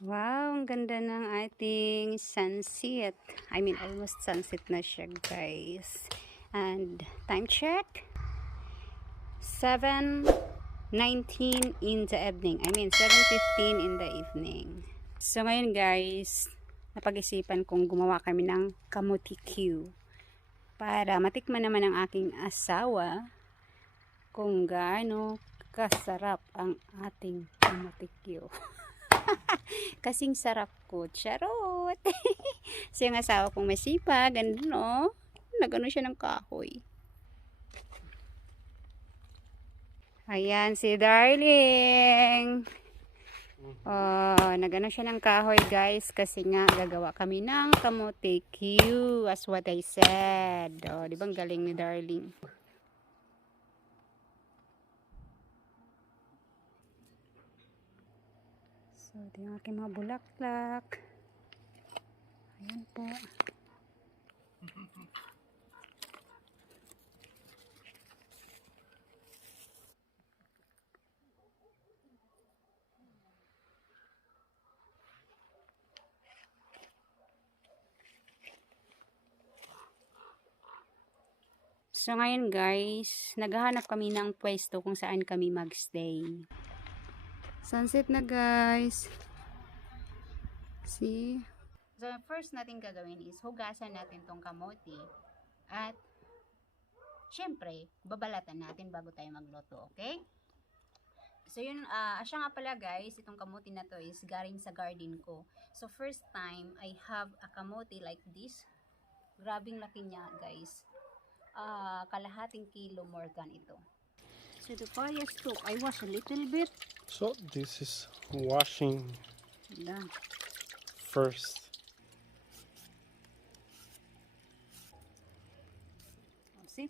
Wow, ang ganda ng ating sunset. I mean, almost sunset na siya, guys. And time check, 7:19 in the evening. I mean, 7:15 in the evening. So, ngayon, guys, napag-isipan kong gumawa kami ng kamuti Q para matikman naman ng aking asawa kung gaano kasarap ang ating kamuti Q. Kasing sarap ko. Charot! So, yung asawa kong masipag, no? Nagano siya ng kahoy. Ayan, si Darling. Oh, nagano siya ng kahoy, guys. Kasi nga, gagawa kami ng kamote Q. As what I said. Oh, di ba ang galing ni Darling? So, ito yung aking mga bulaklak. Ayan po. So, ngayon guys, naghahanap kami ng pwesto kung saan kami magstay. Sunset na guys. See? So, first natin gagawin is hugasan natin tong kamote. At, syempre, babalatan natin bago tayo magluto, okay? So, yun, siya nga pala guys, itong kamote na to is galing sa garden ko. So, first time, I have a kamote like this. Grabing laki niya guys. Kalahating kilo more than ito. So, the fire stove, I wash a little bit. So this is washing Yan. first. See?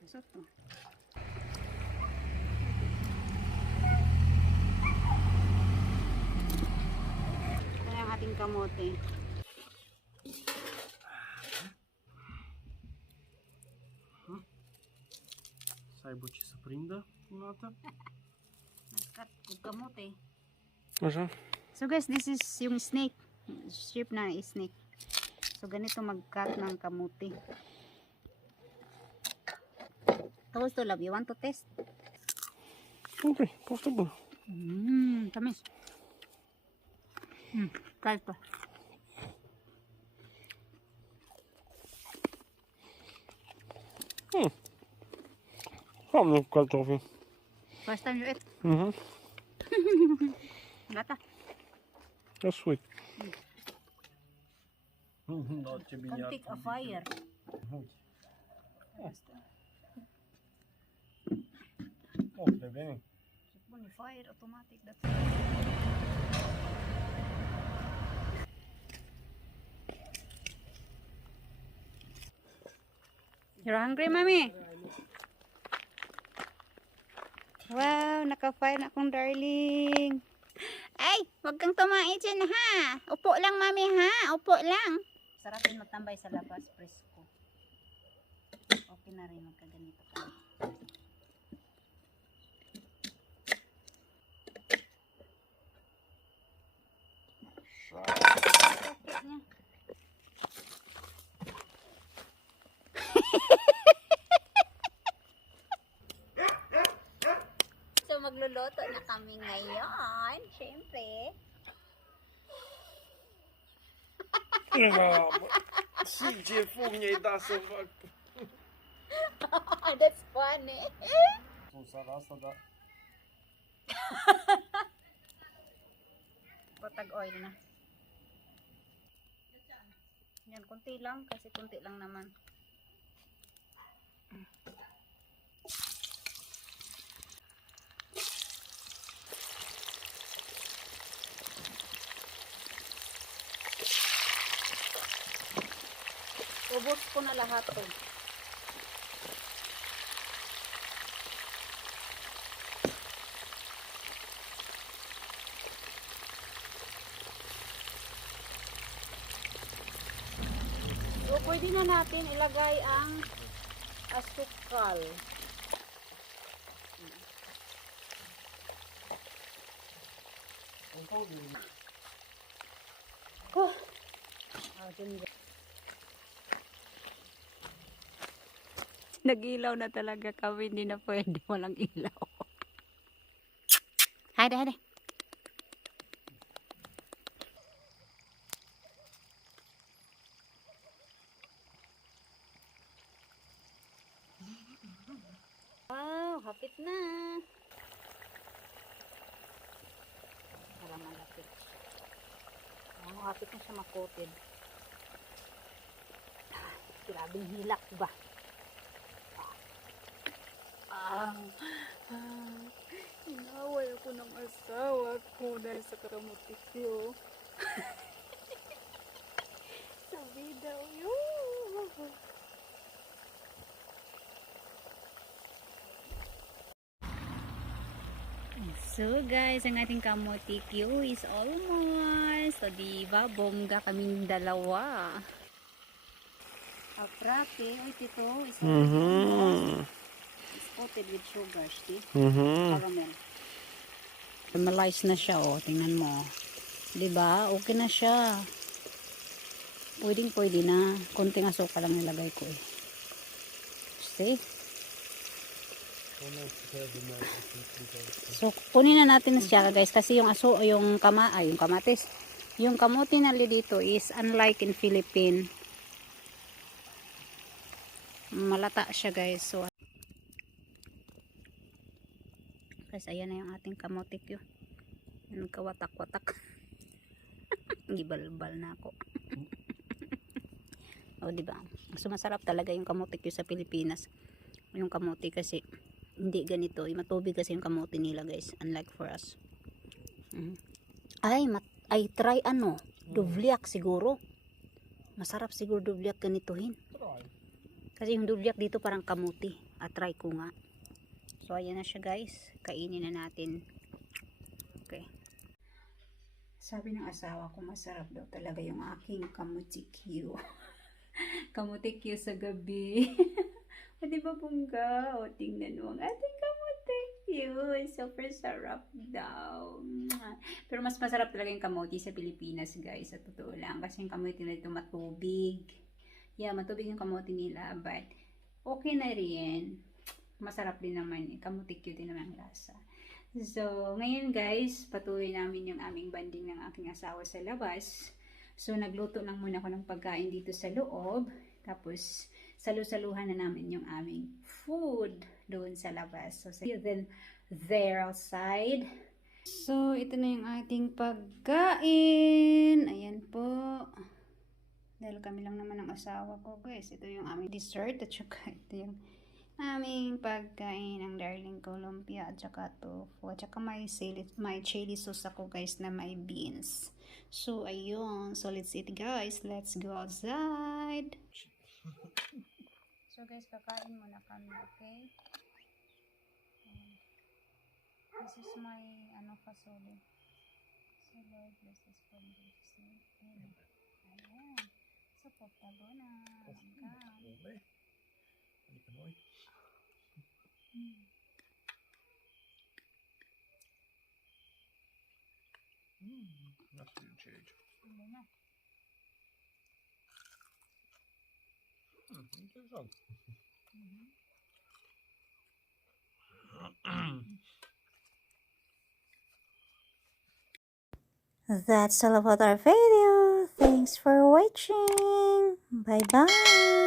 Busot to. Ito na yung ating kamote. Сайбочи са принда ната. Nagkat kong kamote. Asa? So guys, this is yung snake. Shape na snake. So ganito mag-cut ng kamote. Tapos to love, you want to test? Okay, comfortable. Tamis. Try pa. Har nog kvartoffel. First time you eat. Gata. That's sweet. Can take a fire. Oh, det blir det. When you fire automatic, that's You're hungry, mommy? Wow, naka-fire na akong Darling. Ay, wag kang tumae dyan ha. Upo lang, mami ha. Upo lang. Sarap din magtambay sa labas, presko. Okay na rin magkaganito ka. So magluluto na kami ngayon, syempre. Сидите, фу, мне и да собак. That's funny. Sarasa da. Patag oil na. Yan, kunti lang kasi kunti lang naman. Ubos ko na lahat to. So, pwede na natin ilagay ang asukal. Oh. Nag-ilaw na talaga kami, hindi na pwede walang ilaw. Hadi, hadi. Wow, hapit na. Para malapit. Hapit na siya makotid. Grabing hilak ba? Inaway ako ng asawa ko dahil sa karamutikyo. Sabi daw yun. So guys, ang ating kamotikyo is almost. So diba, bongga kaming dalawa. Aprake, oy tito, is coated with sugar, see? Caramel. Caramelize na siya, oh. Tingnan mo. Diba? Okay na siya. Pwede na. Konting asukal lang nilagay ko, eh. See? So, kunin na natin siya, guys. Kasi yung kamatis. Yung kamote na dito is unlike in Philippines. Malata siya, guys. So, guys, ayan na yung ating kamotikyo. Nagkawatak-watak. Gibalbal na ako. O, diba? So, masarap talaga yung kamotikyo sa Pilipinas. Yung kamote kasi, hindi ganito. Matubig kasi yung kamote nila, guys. Unlike for us. Ay, try duvliak siguro. Masarap siguro duvliak ganituhin. Kasi yung duvliak dito parang kamote. Try ko nga. So, ayan na siya, guys. Kainin na natin. Okay. Sabi ng asawa ko, masarap daw talaga yung aking kamutikyo. Kamutikyo sa gabi. O, diba bongga? O, tingnan mo ang ating kamutikyo. Super sarap daw. Pero mas masarap talaga yung kamote sa Pilipinas, guys. Sa totoo lang. Kasi yung kamote nila ito matubig. Yeah, matubig yung kamote nila. But, okay na rin. Masarap din naman. Kamutikyo din naman ang lasa. So, ngayon guys, patuloy namin yung aming banding ng aking asawa sa labas. So, nagluto lang muna ako ng pagkain dito sa loob. Tapos, salu-saluhan na namin yung aming food doon sa labas. So, see you then there outside. So, ito na yung ating pagkain. Ayan po. Dahil kami lang naman ang asawa ko, guys. Ito yung aming dessert. At saka ito yung aming pagkain ng darling ko, lumpia at saka tofu. At saka may chili sauce ako, guys, na may beans. So, ayun. So, let's eat, guys. Let's go outside. So, guys, kakain muna kami, okay? This is my, fasoli. So, Lord, bless this food. Ayan. So, pagtabo na. That's new change. That's all about our video. Thanks for watching. Bye-bye.